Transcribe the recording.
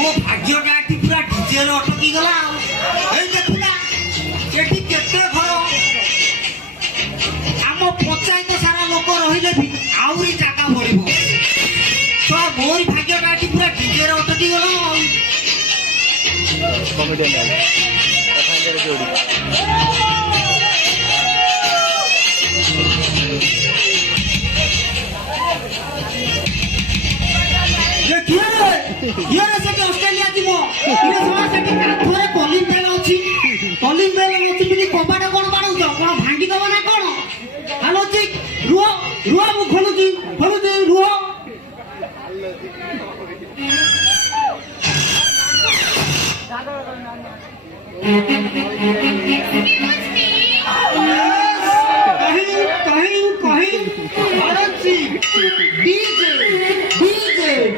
ମୋ ଭାଗ୍ୟଟା ଏଠି ପୁରା ଡିଜେରେ ଅଟକି ଗଲା। ଏଇ ଦେଖୁନା ଏଠି କେତେ ଘର, ଆମ ପଞ୍ଚାୟତ ସାରା ଲୋକ ରହିଲେ ବି ଆହୁରି ଜାଗା ବଢିବ। ତ ମୋରି ଭାଗ୍ୟଟା ଏଠି ପୁରା ଡିଜେରେ ଅଟକି ଗଲା। ଅଷ୍ଟ୍ରେଲିଆ ଯିବ ସେଠି କାଠରେ କଲିଂ ବେଲ ଅଛି, କଲିଂ ବେଲ ଅଛି ବୋଲି କବାଟ କଣ ବାଡ଼ଉଛ? କଣ ଭାଙ୍ଗିଦବ ନା କଣ? ହ୍ୟାଲୋ ଚିକ୍, ରୁହ ରୁହ, ମୁଁ ଖୋଲୁଛି ରୁହ।